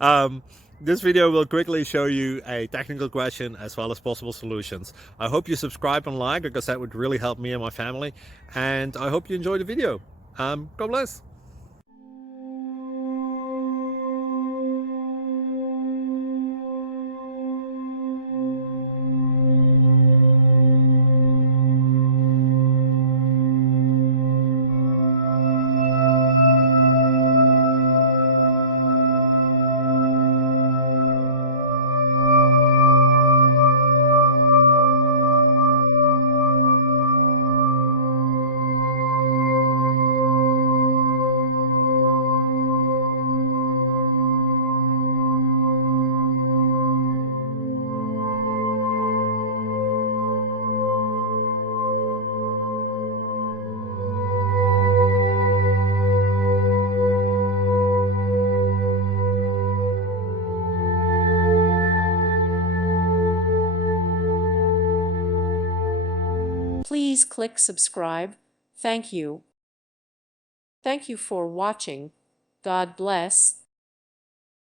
um, this video will quickly show you a technical question as well as possible solutions. I hope you subscribe and like because that would really help me and my family. And I hope you enjoy the video. God bless. Please click subscribe. Thank you. Thank you for watching. God bless.